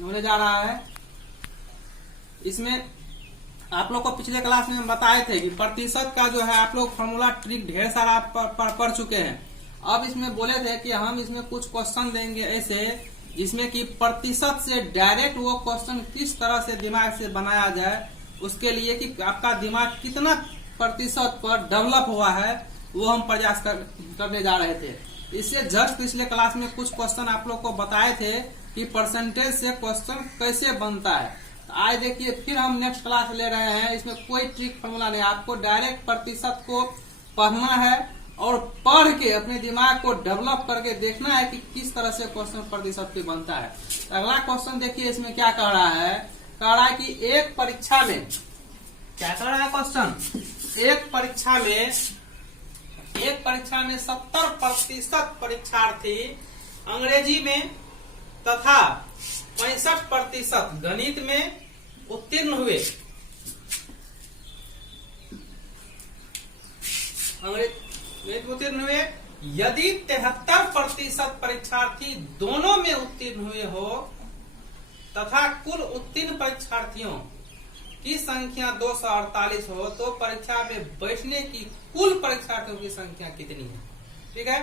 होने जा रहा है। इसमें आप लोग को पिछले क्लास में बताए थे कि प्रतिशत का जो है आप लोग फॉर्मूला ट्रिक ढेर सारा पढ़ चुके हैं। अब इसमें बोले थे कि हम इसमें कुछ क्वेश्चन देंगे ऐसे जिसमें कि प्रतिशत से डायरेक्ट वो क्वेश्चन किस तरह से दिमाग से बनाया जाए, उसके लिए कि आपका दिमाग कितना प्रतिशत पर डेवलप हुआ है वो हम प्रयास करने जा रहे थे। इससे जस्ट पिछले क्लास में कुछ क्वेश्चन आप लोग को बताए थे कि परसेंटेज से क्वेश्चन कैसे बनता है। आज देखिए फिर हम नेक्स्ट क्लास ले रहे हैं। इसमें कोई ट्रिक फॉर्मूला नहीं, आपको डायरेक्ट प्रतिशत को पढ़ना है और पढ़ के अपने दिमाग को डेवलप करके देखना है कि किस तरह से क्वेश्चन प्रतिशत पे बनता है। अगला क्वेश्चन देखिए इसमें क्या कह रहा है। कह रहा है कि एक परीक्षा में क्या कह रहा है क्वेश्चन, एक परीक्षा में 70% परीक्षार्थी अंग्रेजी में तथा 65% गणित में उत्तीर्ण हुए। यदि 73% परीक्षार्थी दोनों में उत्तीर्ण हुए हो तथा कुल उत्तीर्ण परीक्षार्थियों की संख्या 248 हो तो परीक्षा में बैठने की कुल परीक्षार्थियों की संख्या कितनी है। ठीक है,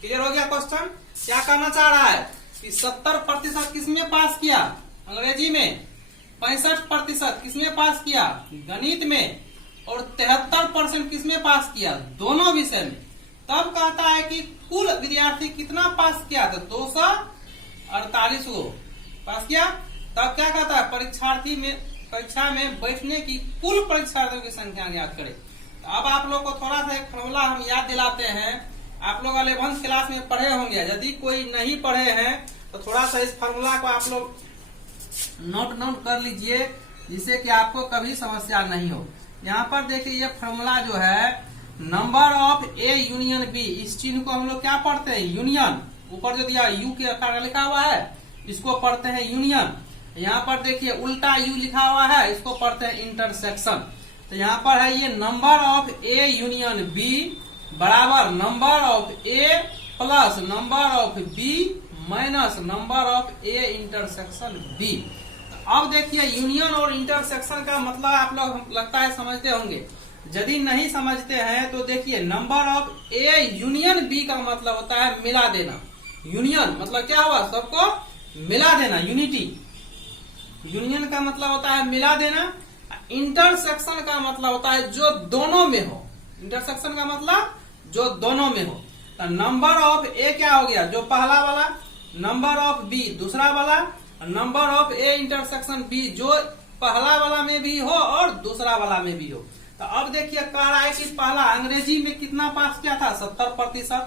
क्लियर हो गया क्वेश्चन। क्या करना चाह रहा है कि 70% किसमें पास किया अंग्रेजी में, 65% किसमें पास किया गणित में और 73% किसमें पास किया दोनों विषय में। तब कहता है कि कुल विद्यार्थी कितना पास किया, तो 248 को पास किया। तब क्या कहता है परीक्षा में बैठने की कुल परीक्षार्थियों की संख्या ज्ञात करें। तो अब आप लोग को थोड़ा सा एक फॉर्मूला हम याद दिलाते हैं। आप लोग 11th क्लास में पढ़े होंगे, यदि कोई नहीं पढ़े हैं तो थोड़ा सा इस फॉर्मूला को आप लोग नोट कर लीजिए जिससे कि आपको कभी समस्या नहीं हो। यहाँ पर देखिए ये फॉर्मूला जो है number of A union B, इस चिन्ह को हम लोग क्या पढ़ते हैं यूनियन, ऊपर जो दिया यू के आकार लिखा हुआ है इसको पढ़ते हैं यूनियन। यहाँ पर देखिए उल्टा यू लिखा हुआ है इसको पढ़ते हैं इंटरसेक्शन। तो यहाँ पर है ये number of A union B बराबर number of A plus number of B minus number of A intersection B. अब देखिए यूनियन और इंटरसेक्शन का मतलब आप लोग लगता है समझते होंगे। यदि नहीं समझते हैं तो देखिए number of A union B का मतलब होता है मिला देना। यूनियन मतलब क्या हुआ, सबको मिला देना, यूनिटी। यूनियन का मतलब होता है मिला देना। इंटरसेक्शन का मतलब होता है जो दोनों में हो। इंटरसेक्शन का मतलब जो दोनों में हो। तो नंबर ऑफ ए क्या हो गया, जो पहला वाला, नंबर ऑफ बी दूसरा वाला, number of A intersection B जो पहला वाला में भी हो और दूसरा वाला में भी हो। तो अब देखिए कह रहा है कि पहला अंग्रेजी में कितना पास किया था 70%,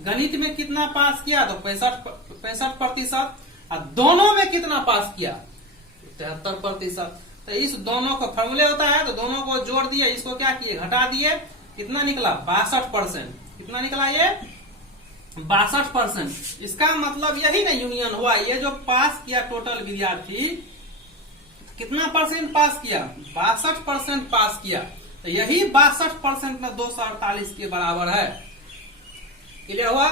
गणित में कितना पास किया तो 65%, और दोनों में कितना पास किया 73%। तो इस दोनों को फॉर्मूले होता है तो दोनों को जोड़ दिए, इसको क्या किए घटा दिए, कितना निकला 62%। कितना निकला ये 62%। इसका मतलब यही ना यूनियन हुआ। ये जो पास किया टोटल विद्यार्थी कितना परसेंट पास किया 62% पास किया। तो यही 62% में 248 के बराबर है। क्लियर हुआ।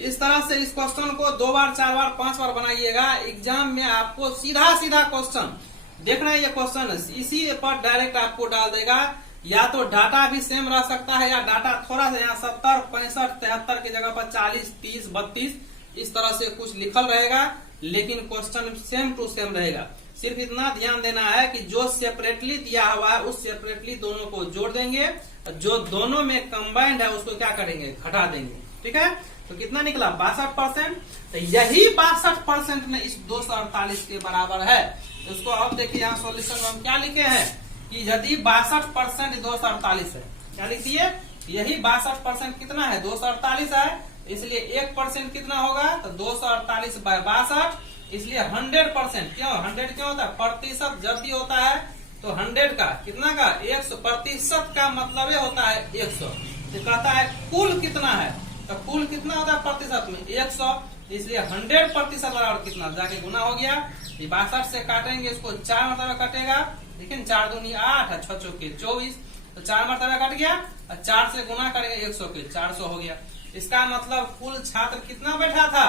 इस तरह से इस क्वेश्चन को 2 बार 4 बार 5 बार बनाइएगा। एग्जाम में आपको सीधा क्वेश्चन देख रहे हैं, ये क्वेश्चन इसी पर डायरेक्ट आपको डाल देगा। या तो डाटा भी सेम रह सकता है या डाटा थोड़ा सा यहाँ 70, 65, 73 की जगह पर 40, 30, 32 इस तरह से कुछ लिखल रहेगा, लेकिन क्वेश्चन सेम टू सेम रहेगा। सिर्फ इतना ध्यान देना है कि जो सेपरेटली दिया हुआ है उस सेपरेटली दोनों को जोड़ देंगे, जो दोनों में कंबाइंड है उसको क्या करेंगे घटा देंगे। ठीक है, तो कितना निकला 62%। तो यही 62% में इस 248 के बराबर है। तो उसको अब देखिए यहाँ सॉल्यूशन में हम क्या लिखे हैं कि यदि 62% 248 है, क्या लिख दिए, यही 62% कितना है 248 है, इसलिए 1% कितना होगा तो 248/62, इसलिए 100%। क्यों 100 क्यों होता है, प्रतिशत जब भी होता है तो 100 का कितना का 100%, का मतलब होता है 100। तो कहता है कुल कितना है, तो कुल कितना होता है प्रतिशत में 100, इसलिए 100% बराबर कितना जाके गुना हो गया। 62 से काटेंगे इसको 4 मरतबा कटेगा, लेकिन 4 दूनी 8 और 6 चौके 24, तो 4 मरतबा कट गया और 4 से गुना करेंगे 100 के 400 हो गया। इसका मतलब कुल छात्र कितना बैठा था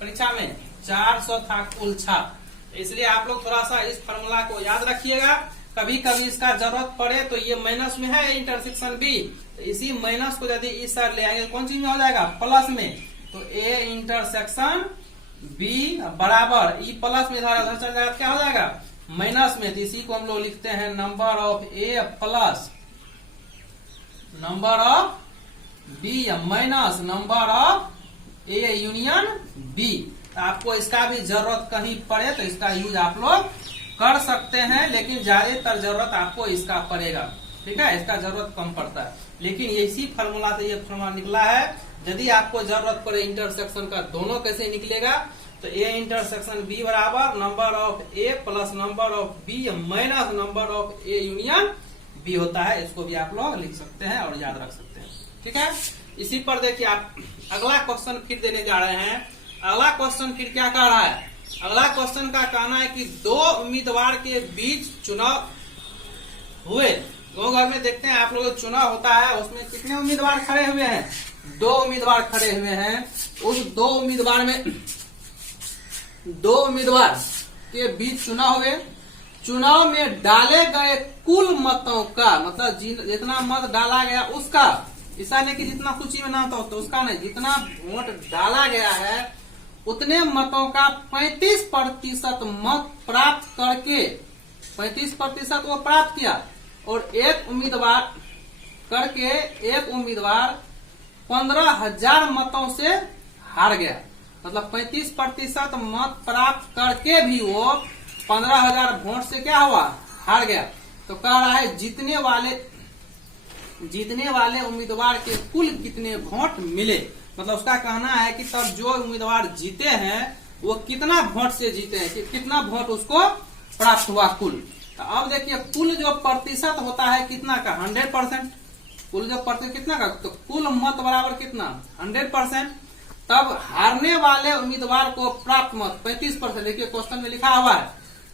परीक्षा में 400 था कुल छात्र। इसलिए आप लोग थोड़ा सा इस फॉर्मूला को याद रखिएगा। कभी कभी इसका जरूरत पड़े तो ये माइनस में है इंटरसेक्शन बी, तो इसी माइनस को यदि इस साइड ले आएंगे कौन चीज में हो जाएगा, प्लस में। तो ए इंटरसेक्शन बी बराबर ई प्लस में इधर चल जाएगा, क्या हो जाएगा माइनस में। तो इसी को हम लोग लिखते हैं number of A plus number of B minus number of A union B. तो आपको इसका भी जरूरत कहीं पड़े तो इसका यूज आप लोग कर सकते हैं, लेकिन ज्यादातर जरूरत आपको इसका पड़ेगा, ठीक है। इसका जरूरत कम पड़ता है, लेकिन इसी फार्मूला से ये फार्मूला निकला है। यदि आपको जरूरत पड़े इंटरसेक्शन का, दोनों कैसे निकलेगा, तो ए इंटरसेक्शन बी बराबर number of A plus number of B minus number of A union B होता है। इसको भी आप लोग लिख सकते हैं और याद रख सकते हैं, ठीक है। इसी पर देखिए आप अगला क्वेश्चन फिर देने जा रहे हैं। अगला क्वेश्चन फिर क्या कह रहा है, अगला क्वेश्चन का कहना है कि दो उम्मीदवार के बीच चुनाव हुए। गाँव घर में देखते हैं आप लोग चुनाव होता है, उसमें कितने उम्मीदवार खड़े हुए हैं, दो उम्मीदवार खड़े हुए हैं। उस दो उम्मीदवार में दो उम्मीदवार के बीच चुनाव हुए। चुनाव में डाले गए कुल मतों का मतलब जितना मत डाला गया उसका, ऐसा नहीं कि जितना सूची में नाम था तो उसका नहीं, जितना वोट डाला गया है उतने मतों का 35% मत प्राप्त करके 35% वो प्राप्त किया, और एक उम्मीदवार 15,000 मतों से हार गया। मतलब 35% मत प्राप्त करके भी वो 15,000 वोट से क्या हुआ, हार गया। तो कह रहा है जीतने वाले उम्मीदवार के कुल कितने वोट मिले। मतलब उसका कहना है कि तब जो उम्मीदवार जीते हैं वो कितना वोट से जीते हैं, कितना वोट उसको प्राप्त हुआ कुल। तो अब देखिए कुल जो प्रतिशत होता है कितना का, 100%। कुल जो प्रतिशत कितना का, तो कुल मत बराबर कितना 100%। तब हारने वाले उम्मीदवार को प्राप्त मत 35%। देखिए क्वेश्चन में लिखा हुआ है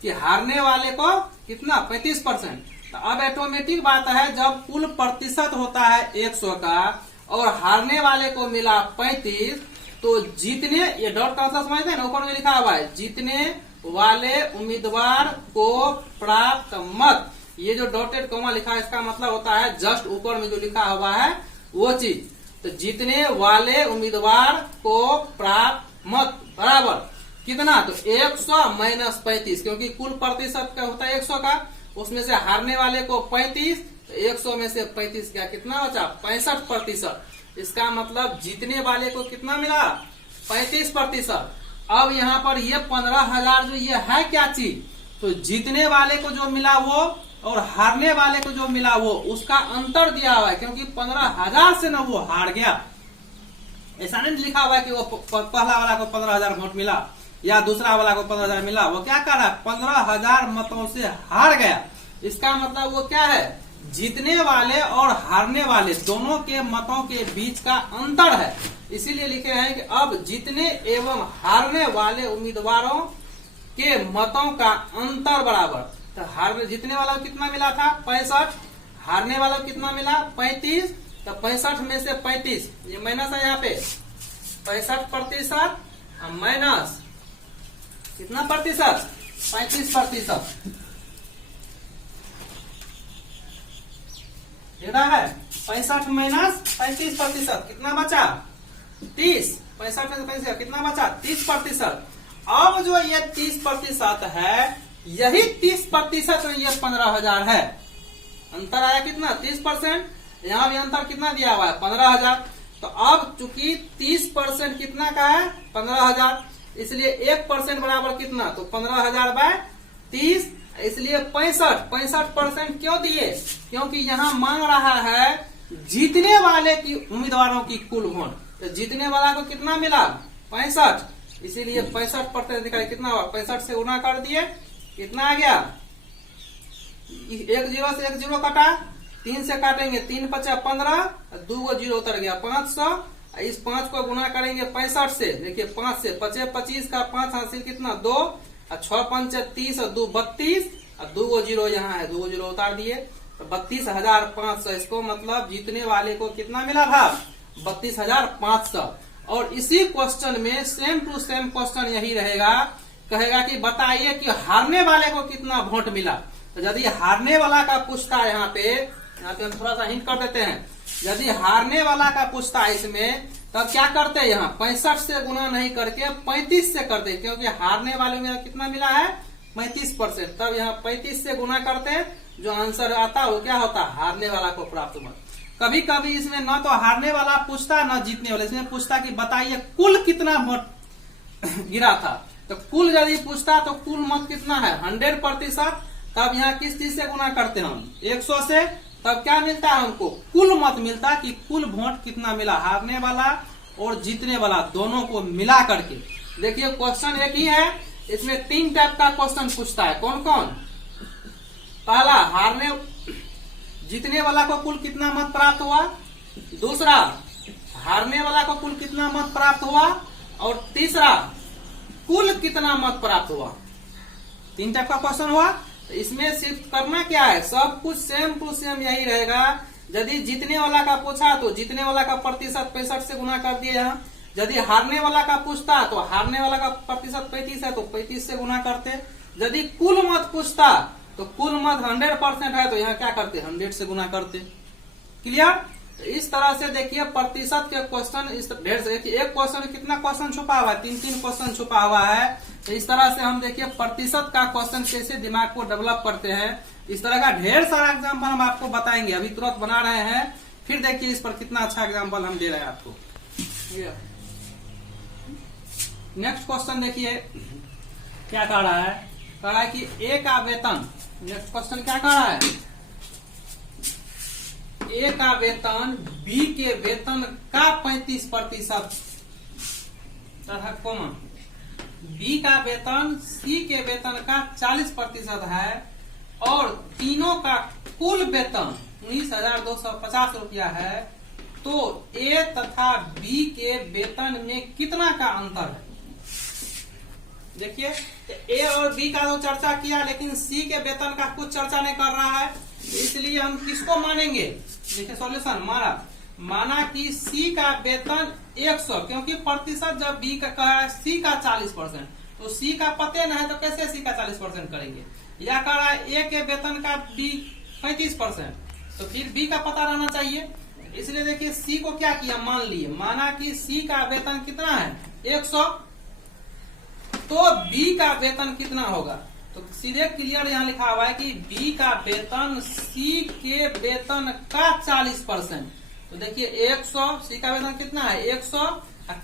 कि हारने वाले को कितना 35%। तो अब ऑटोमेटिक बात है, जब कुल प्रतिशत होता है 100 का और हारने वाले को मिला 35, तो जीतने, ये डॉट का मतलब समझते हैं ना, ऊपर में लिखा हुआ है जीतने वाले उम्मीदवार को प्राप्त मत। ये जो डॉटेड कॉमा लिखा है इसका मतलब होता है जस्ट ऊपर में जो लिखा हुआ है वो चीज। तो जीतने वाले उम्मीदवार को प्राप्त मत बराबर कितना, तो 100 माइनस 35, क्योंकि कुल प्रतिशत का होता है 100 का, उसमें से हारने वाले को 35, तो 100 में से 35 क्या कितना बचा 65%। इसका मतलब जीतने वाले को कितना मिला 35%। अब यहाँ पर ये 15,000 जो ये है क्या चीज, तो जीतने वाले को जो मिला वो और हारने वाले को जो मिला वो, उसका अंतर दिया हुआ है, क्योंकि 15,000 से ना वो हार गया। ऐसा नहीं लिखा हुआ है कि वो पहला वाला को 15,000 वोट मिला या दूसरा वाला को 15,000 मिला। वो क्या कर रहा है 15,000 मतों से हार गया। इसका मतलब वो क्या है, जीतने वाले और हारने वाले दोनों के मतों के बीच का अंतर है। इसीलिए लिखे हैं कि अब जीतने एवं हारने वाले उम्मीदवारों के मतों का अंतर बराबर। तो जीतने वाला को कितना मिला था 65, हारने वाला को कितना मिला 35। तो 65 में से 35 ये माइनस है यहाँ पे 65% माइनस कितना प्रतिशत 35%। है 65 माइनस 35% कितना बचा 30। 65 में से 35 कितना बचा 30%। अब जो ये 30% है, यही 30% में ये 15,000 है। अंतर आया कितना 30%। यहाँ भी अंतर कितना दिया हुआ है 15,000। तो अब चूंकि 30% कितना का है 15,000, इसलिए 1% बराबर कितना, तो 15,000/30, इसलिए 65% क्यों दिए, क्योंकि यहाँ मांग रहा है जीतने वाले की उम्मीदवारों की कुल वोट। तो जीतने वाला को कितना मिला 65, इसीलिए 65% दिखाई कितना हुआ 65 से गुना कर दिए, कितना आ गया 1 0 से 1 0 कटा, 3 से काटेंगे 3 5 15, 2 0 उतर गया 500। इस 5 को गुना करेंगे 65 से, देखिए 5 से 5 25 का 5 हासिल कितना 2, 6 5 30 और 2 32, और 2 0 यहाँ है 2 0 उतार दिए, तो 32,500। इसको मतलब जीतने वाले को कितना मिला था 32,500। और इसी क्वेश्चन में सेम टू सेम क्वेश्चन यही रहेगा, कहेगा कि बताइए कि हारने वाले को कितना वोट मिला। तो यदि हारने वाला का पूछता है यहाँ पे हम थोड़ा सा हिंट कर देते हैं, यदि हारने वाला का पूछता है इसमें तब क्या करते हैं, यहाँ 65 से गुना नहीं करके 35 से करते, क्योंकि हारने वाले में कितना मिला है 35%, तब यहाँ 35 से गुना करते हैं, जो आंसर आता है वो क्या होता है हारने वाला को प्राप्त हुआ। कभी कभी इसमें न तो हारने वाला पूछता न जीतने वाला, इसमें पूछता कि बताइए कुल कितना वोट गिरा था। तो कुल यदि पूछता तो कुल मत कितना है 100%, तब यहाँ किस चीज से गुना करते हैं हम 100 से, तब क्या मिलता है हमको कुल मत मिलता कि कुल वोट कितना मिला हारने वाला और जीतने वाला दोनों को मिला करके। देखिए क्वेश्चन एक ही है, इसमें 3 टाइप का क्वेश्चन पूछता है। कौन कौन? पहला जीतने वाला को कुल कितना मत प्राप्त हुआ, दूसरा हारने वाला को कुल कितना मत प्राप्त हुआ, और तीसरा कुल कितना मत प्राप्त हुआ। 3 टाइप का क्वेश्चन हुआ। तो इसमें सिर्फ करना क्या है, सब कुछ सेम टू सेम यही रहेगा। यदि जीतने वाला का पूछा तो जीतने वाला का प्रतिशत 65 से गुना कर दिए यहाँ। यदि हारने वाला का पूछता तो हारने वाला का प्रतिशत 35 है तो 35 से गुना करते। यदि कुल मत पूछता तो कुल मत 100% है तो यहाँ क्या करते 100 से गुना करते। क्लियर? तो इस तरह से देखिए प्रतिशत के क्वेश्चन इस ढेर से, एक क्वेश्चन में कितना क्वेश्चन छुपा हुआ है, 3 क्वेश्चन छुपा हुआ है। तो इस तरह से हम देखिए प्रतिशत का क्वेश्चन कैसे दिमाग को डेवलप करते हैं। इस तरह का ढेर सारा एग्जाम्पल हम आपको बताएंगे, अभी तुरंत बना रहे हैं, फिर देखिए इस पर कितना अच्छा एग्जाम्पल हम दे रहे हैं आपको। नेक्स्ट क्वेश्चन देखिए क्या कह रहा है, कह रहा है कि ए का वेतन, नेक्स्ट क्वेश्चन क्या कह रहा है, ए का वेतन बी के वेतन का 35% तथा कॉमा बी का वेतन सी के वेतन का 40% है और तीनों का कुल वेतन 19,250 रुपया है, तो ए तथा बी के वेतन में कितना का अंतर है। देखिए ए और बी का तो चर्चा किया, लेकिन सी के वेतन का कुछ चर्चा नहीं कर रहा है, इसलिए हम किसको मानेंगे। देखिए सॉल्यूशन माना कि सी का वेतन 100, क्योंकि प्रतिशत जब बी का कहा है सी का 40%, तो सी का पते न है तो कैसे सी का 40% करेंगे। या कह रहा है ए के वेतन का बी 35%, तो फिर बी का पता रहना चाहिए। इसलिए देखिए सी को क्या किया, मान लिए, माना कि सी का वेतन कितना है 100, तो बी का वेतन कितना होगा। तो सीधे क्लियर यहाँ लिखा हुआ है कि बी का वेतन सी के वेतन का 40%। तो देखिए 100, सी का वेतन कितना है 100,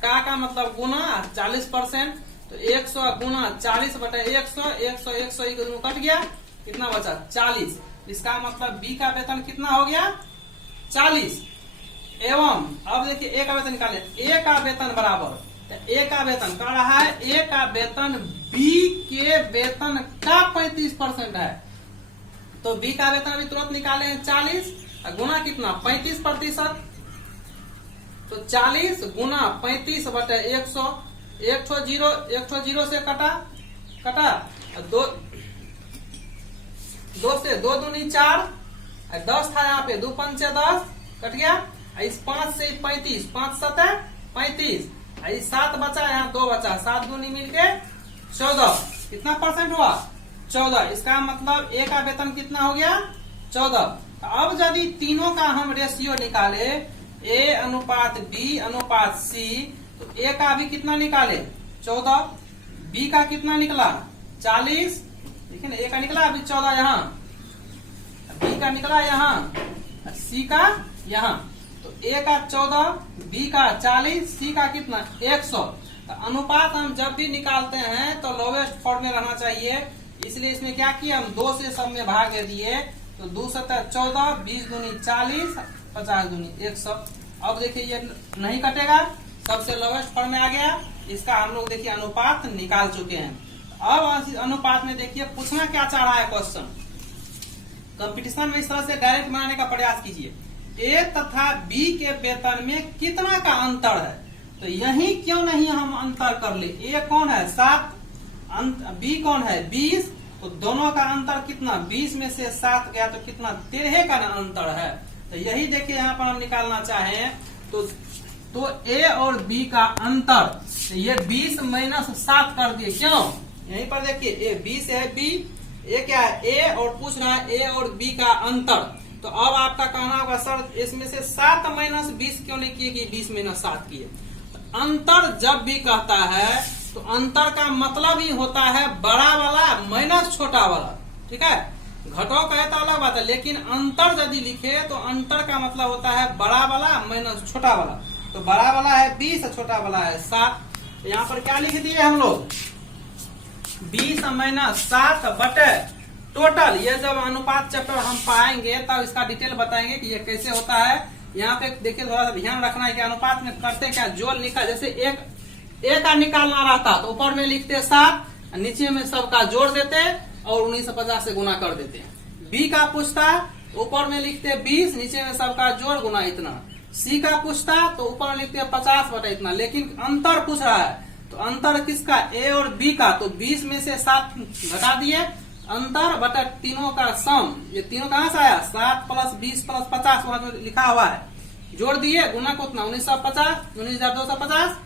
का मतलब गुना 40%, तो 100 गुना 40/100, 100 कट गया, कितना बचा 40। इसका मतलब बी का वेतन कितना हो गया 40। एवं अब देखिए ए का वेतन निकाले, ए का वेतन बराबर, ए का वेतन कह रहा है ए का वेतन बी के वेतन का 35% है, तो बी का वेतन अभी तुरंत निकाले हैं 40, गुना कितना 35%, तो 40 गुना 35/100, 100 जीरो से कटा, 2 से 2 दूनी 4, 10 था यहाँ पे 2 पंचे 10 कट गया, इस 5 से 35, 5 7 35, 7 बचा, यहाँ 2 बचा, 7 दूनी मिलके 14, कितना परसेंट हुआ 14। इसका मतलब ए का वेतन कितना हो गया 14। अब यदि तीनों का हम रेशियो निकाले ए अनुपात बी अनुपात सी, तो ए का भी कितना निकाले 14, बी का कितना निकला 40, देखिए ना ए का निकला अभी 14 यहाँ, बी का निकला यहाँ, सी का यहाँ, तो ए का 14, बी का 40, सी का कितना 100। तो अनुपात हम जब भी निकालते हैं तो लोवेस्ट फॉर्म में रहना चाहिए, इसलिए इसमें क्या किया हम 2 से सब में भाग दे दिए, तो 2 7 14, 20 दूनी 40, 50 दूनी 100। अब देखिए ये नहीं कटेगा, सबसे लोवेस्ट फॉर्म में आ गया, इसका हम लोग देखिए अनुपात निकाल चुके हैं। अब अनुपात में देखिए पूछना क्या चाह रहा है क्वेश्चन, कंपटीशन में इस तरह से डायरेक्ट बनाने का प्रयास कीजिए। ए तथा बी के वेतन में कितना का अंतर है, तो यही क्यों नहीं हम अंतर कर ले, ए कौन है 7, बी कौन है 20, तो दोनों का अंतर कितना 20 में से 7 गया तो कितना 13 का अंतर है। तो यही देखिए यहाँ पर हम निकालना चाहें तो ए और बी का अंतर, तो ये 20 - 7 कर दिए, क्यों यहीं पर देखिए ए बी से है बी, ए क्या है ए, और पूछ रहा है ए और बी का अंतर। तो अब आपका कहना होगा सर इसमें से 7 माइनस 20 क्यों नहीं किए कि 20 माइनस 7 किए। तो अंतर जब भी कहता है तो अंतर का मतलब ही होता है बड़ा वाला माइनस छोटा वाला, ठीक है। घटो कहे तो अलग बात है, लेकिन अंतर यदि लिखे तो अंतर का मतलब होता है बड़ा वाला माइनस छोटा वाला। तो बड़ा वाला है 20 और छोटा वाला है 7। तो यहाँ पर क्या लिख दिए हम लोग 20 माइनस 7 बटे टोटल। ये जब अनुपात चैप्टर हम पाएंगे तब इसका डिटेल बताएंगे कि ये कैसे होता है। यहाँ पे देखिए थोड़ा सा ध्यान रखना है कि अनुपात में करते क्या, जोड़ निकाल, जैसे एक का निकालना रहता तो ऊपर में लिखते 7, नीचे में सबका जोड़ देते और 1950 से गुना कर देते। बी का पूछता ऊपर में लिखते 20, नीचे में सबका जोड़ गुना इतना। सी का पूछता तो ऊपर में लिखते 50 बटा इतना। लेकिन अंतर पूछ रहा है तो अंतर किसका ए और बी का, तो 20 में से 7 घटा दिए, अंतर बटा तीनों का सम। ये तीनों कहां से आया 7 प्लस 20 प्लस 50 वहां जो लिखा हुआ है, जोड़ दिए, गुना को उतना 1950, 19,250,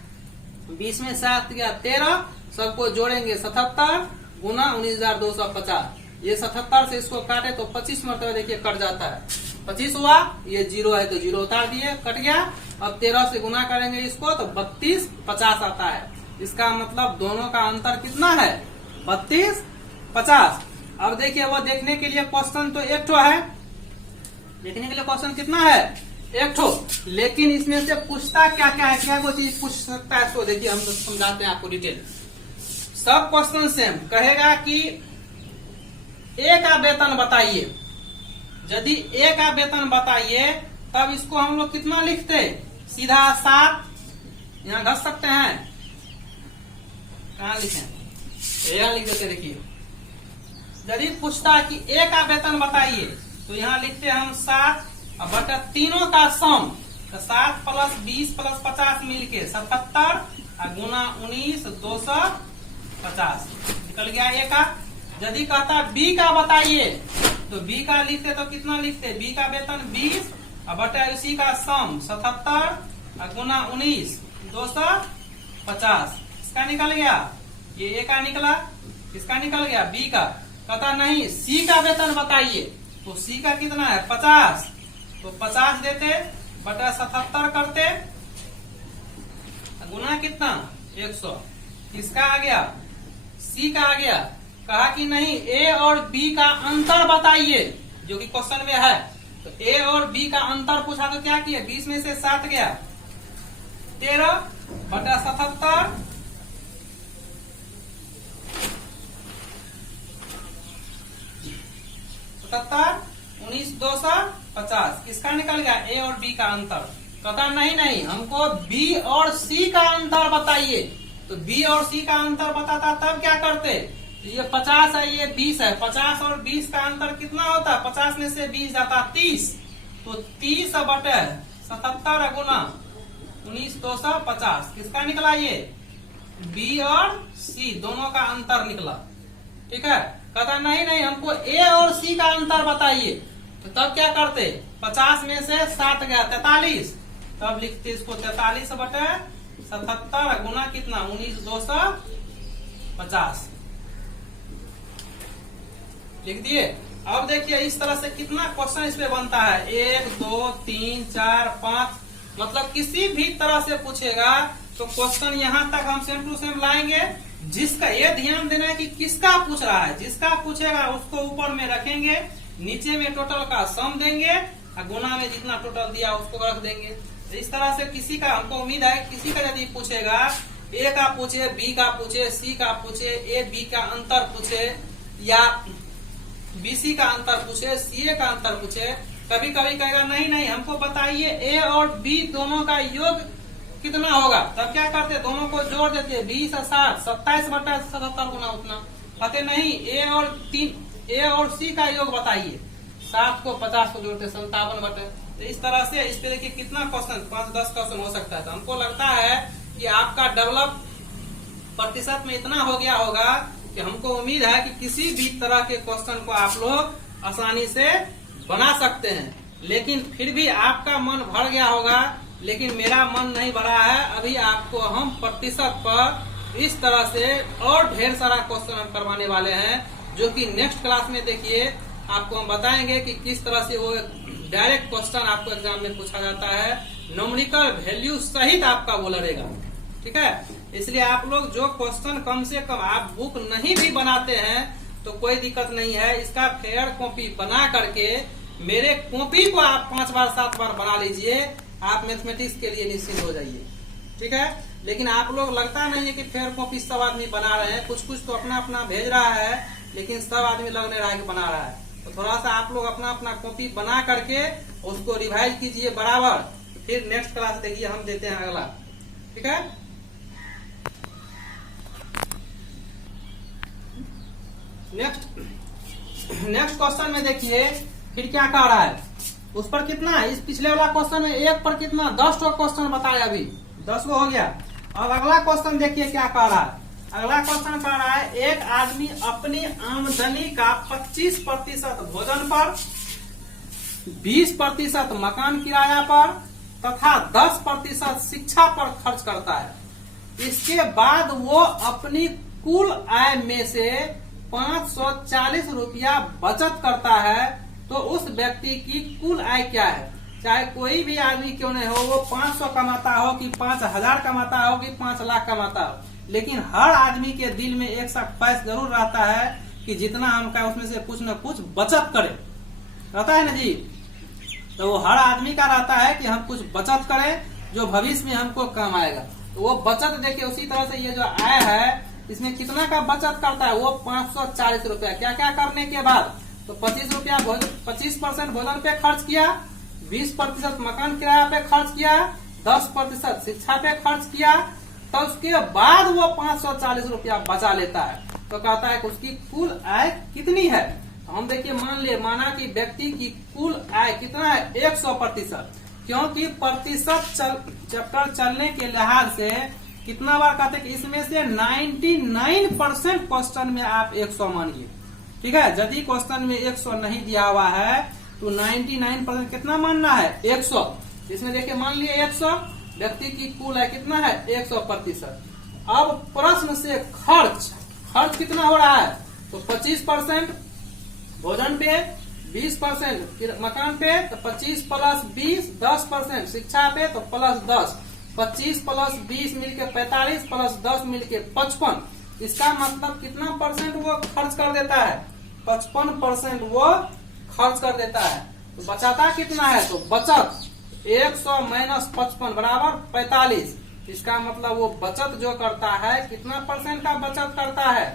20 में 7 गया 13, सबको जोड़ेंगे 77 गुना 19,250। ये 77 से इसको काटे तो 25 मरतबा देखिए कट जाता है, 25 हुआ, ये 0 है तो 0 उतार दिए, कट गया। अब 13 से गुना करेंगे इसको तो 32 50 आता है। इसका मतलब दोनों का अंतर कितना है 32 50। अब देखिए वो देखने के लिए क्वेश्चन तो एक ठो है, देखने के लिए क्वेश्चन कितना है एक ठो, लेकिन इसमें से पूछता क्या क्या है, क्या कोई चीज पूछ सकता है। तो देखिए हम तो समझाते हैं आपको डिटेल। सब क्वेश्चन सेम कहेगा कि ए का वेतन बताइए। यदि ए का वेतन बताइए तब इसको हम लोग कितना लिखते, सीधा 7 यहाँ घस सकते हैं, कहा लिखे यहाँ लिख देते। देखिए यदि पूछता कि ए का वेतन बताइए तो यहाँ लिखते हम 7 और बटा तीनों का सम, तो 7 प्लस 20 प्लस 50 मिलके 77 और गुना 19,250 निकल गया ए का। यदि कहता बी का बताइए तो बी का लिखते तो कितना लिखते, बी का वेतन 20 और बटा उसी का सम 77 और गुना 19,250, इसका निकल गया। ये ए का निकला, किसका निकल गया बी का। कहता नहीं सी का वेतन बताइए तो सी का कितना है 50, तो 50 देते बटा 77 करते, गुना कितना 100, किसका आ गया सी का आ गया। कहा कि नहीं ए और बी का अंतर बताइए, जो कि क्वेश्चन में है। तो ए और बी का अंतर पूछा तो क्या किया, 20 में से 7 गया 13 बटा 77 19,250, किसका निकल गया ए और बी का अंतर। कहता नहीं हमको बी और सी का अंतर बताइए। तो बी और सी का अंतर बताता तब क्या करते, ये 50 है ये 20 है, 50 और 20 का अंतर कितना होता है, 50 में से 20 जाता 30, तो 30 बटे 77 गुना 19,250, किसका निकला ये बी और सी दोनों का अंतर निकला। ठीक है। कहता नहीं हमको ए और सी का अंतर बताइए। तो तब क्या करते, 50 में से 7 गया 43, तब लिखते इसको 43 बटे 77 गुना कितना 19,250 लिख दिए। अब देखिए इस तरह से कितना क्वेश्चन इस पे बनता है, 1 2 3 4 5, मतलब किसी भी तरह से पूछेगा तो क्वेश्चन यहाँ तक हम सेम टू सेम लाएंगे। जिसका ये ध्यान देना है कि किसका पूछ रहा है, जिसका पूछेगा उसको ऊपर में रखेंगे, नीचे में टोटल का सम देंगे और गुना में जितना टोटल दिया उसको रख देंगे। तो इस तरह से किसी का, हमको उम्मीद है किसी का यदि पूछेगा, ए का पूछे, बी का पूछे, सी का पूछे, ए बी का अंतर पूछे या बीसी का अंतर पूछे, सीए का अंतर पूछे, कभी कभी कहेगा नहीं हमको बताइए ए और बी दोनों का योग कितना होगा। तब क्या करते, दोनों को जोड़ देते, 20 और 60 27 बटा 77 गुना उतना। कहते नहीं ए और सी का योग बताइए, 7 को 50 को जोड़ते 57 बटे। तो इस तरह से इस पे देखिए कितना क्वेश्चन 5-10 क्वेश्चन हो सकता है। तो हमको लगता है कि आपका डेवलप प्रतिशत में इतना हो गया होगा कि हमको उम्मीद है कि किसी भी तरह के क्वेश्चन को आप लोग आसानी से बना सकते हैं। लेकिन फिर भी आपका मन भर गया होगा, लेकिन मेरा मन नहीं भरा है। अभी आपको हम प्रतिशत पर इस तरह से और ढेर सारा क्वेश्चन हम करवाने वाले हैं, जो कि नेक्स्ट क्लास में देखिए आपको हम बताएंगे कि किस तरह से वो डायरेक्ट क्वेश्चन आपको एग्जाम में पूछा जाता है, न्यूमेरिकल वैल्यू सहित आपका वो लड़ेगा। ठीक है, इसलिए आप लोग जो क्वेश्चन कम से कम आप बुक नहीं भी बनाते हैं तो कोई दिक्कत नहीं है, इसका फेयर कॉपी बना करके मेरे कॉपी को आप 5 बार 7 बार बना लीजिए, आप मैथमेटिक्स के लिए निश्चिंत हो जाइए। ठीक है, लेकिन आप लोग लगता नहीं है कि फेयर कॉपी सब आदमी बना रहे हैं, कुछ कुछ तो अपना अपना भेज रहा है, लेकिन सब आदमी लग नहीं रहा है कि बना रहा है। तो थोड़ा सा आप लोग अपना अपना कॉपी बना करके उसको रिवाइज कीजिए बराबर, फिर नेक्स्ट क्लास देखिए हम देते हैं अगला। ठीक है, नेक्स्ट क्वेश्चन में देखिए फिर क्या कह रहा है, उस पर कितना, इस पिछले वाला क्वेश्चन में एक पर कितना 10 क्वेश्चन बताया, अभी 10 हो गया। अब अगला क्वेश्चन देखिए क्या कह रहा है। अगला क्वेश्चन कह रहा है एक आदमी अपनी आमदनी का 25% भोजन पर, 20% मकान किराया पर तथा 10% शिक्षा पर खर्च करता है। इसके बाद वो अपनी कुल आय में से 540 रुपया बचत करता है, तो उस व्यक्ति की कुल आय क्या है? चाहे कोई भी आदमी क्यों नहीं हो, वो 500 कमाता हो कि 5000 कमाता हो कि 5 लाख कमाता हो, लेकिन हर आदमी के दिल में एक सा ख्वाहिश जरूर रहता है कि जितना हम का उसमें से कुछ न कुछ बचत करे, रहता है ना जी। तो वो हर आदमी का रहता है कि हम कुछ बचत करें जो भविष्य में हमको काम आएगा। तो वो बचत देखिए उसी तरह से ये जो आय है इसमें कितना का बचत करता है, वो 540 रुपया। क्या क्या करने के बाद, तो 25 रुपया 25% भोजन पे खर्च किया, 20% मकान किराया पे खर्च किया, 10% शिक्षा पे खर्च किया, तो उसके बाद वो 540 रुपया बचा लेता है। तो कहता है कि उसकी कुल आय कितनी है। तो हम देखिए माना कि व्यक्ति की कुल आय कितना है 100%, क्योंकि प्रतिशत चैप्टर चलने के लिहाज से कितना बार कहते हैं कि इसमें से 99% क्वेश्चन में आप 100 मानिए। ठीक है, यदि क्वेश्चन में 100 नहीं दिया हुआ है तो 99% कितना मानना है 100। इसमें देखिए मान लिए 100, व्यक्ति की कुल आय कितना है 100%। अब प्रश्न से खर्च कितना हो रहा है, तो 25% भोजन पे, 20% मकान पे, तो 25 + 20 10%, शिक्षा पे तो +10, 25 + 20 मिलके 45 + 10 मिलके 55। इसका मतलब कितना परसेंट वो खर्च कर देता है, 55% वो खर्च कर देता है। तो बचाता कितना है, तो बचत 100 - 55 बराबर 45। इसका मतलब वो बचत जो करता है कितना परसेंट का बचत करता है,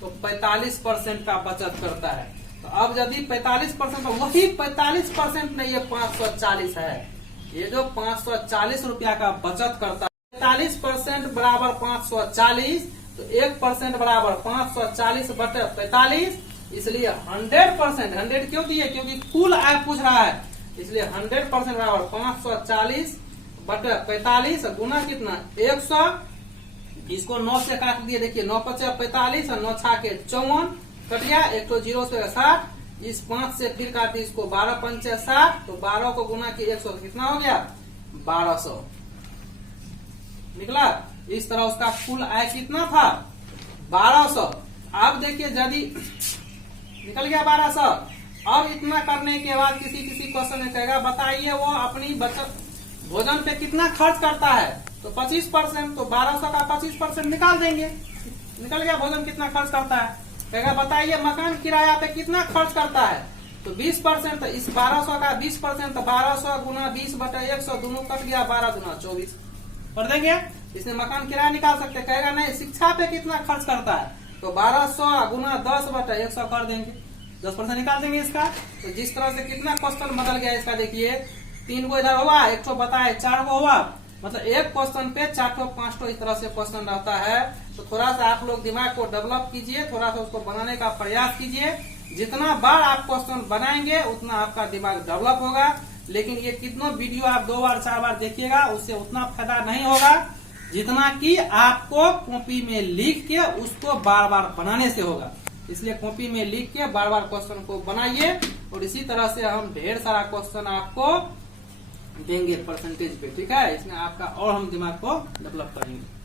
तो 45% का बचत करता है। तो अब यदि 45%, वही 45% नहीं, ये 540 है। ये जो 540 रुपया का बचत करता है, 45% बराबर 540, तो 1% बराबर 540 बटे 45, इसलिए 100%, 100 क्यों दिए, क्योंकि कुल आय पूछ रहा है, इसलिए 100% बराबर 540 बटे 45 गुना कितना 100। इसको 9 से काट दिए, देखिए 9 × 5 = 45 और 9 × 6 = 54, कट गया, एक तो 0 से 60, इस 5 से फिर काटे इसको 12 × 5 = 60, तो 12 को गुना किया 100, कितना हो गया 1200 निकला। इस तरह उसका कुल आय कितना था 1200। अब देखिए यदि निकल गया 1200, अब इतना करने के बाद किसी क्वेश्चन में कहेगा बताइए वो अपनी बचत भोजन पे कितना खर्च करता है, तो 25%, तो 1200 का 25% निकाल देंगे, निकल गया भोजन कितना खर्च करता है। कहेगा बताइए मकान किराया पे कितना खर्च करता है, तो 20%, तो इस 1200 का 20%, तो 1200 गुना 20 बटे 100, दोनों कट गया, 12 × 24 कर देंगे। इसमें मकान किराया निकाल सकते। कहेगा नहीं शिक्षा पे कितना खर्च करता है, तो 1200 गुना 10 बटे 100 कर देंगे, 10% निकाल देंगे इसका। तो जिस तरह से कितना क्वेश्चन बदल गया इसका, देखिए 3 को इधर हुआ, 1 बताए 4 को हुआ, मतलब एक क्वेश्चन पे 4 5 इस तरह से क्वेश्चन रहता है। तो थोड़ा सा आप लोग दिमाग को डेवलप कीजिए, थोड़ा सा उसको बनाने का प्रयास कीजिए। जितना बार आप क्वेश्चन बनाएंगे उतना आपका दिमाग डेवलप होगा। लेकिन ये कितना वीडियो आप 2 बार 4 बार देखिएगा उससे उतना फायदा नहीं होगा जितना कि आपको कॉपी में लिख के उसको बार बार बनाने से होगा। इसलिए कॉपी में लिख के बार बार क्वेश्चन को बनाइए, और इसी तरह से हम ढेर सारा क्वेश्चन आपको देंगे परसेंटेज पे। ठीक है, इसमें आपका और हम दिमाग को डेवलप करेंगे।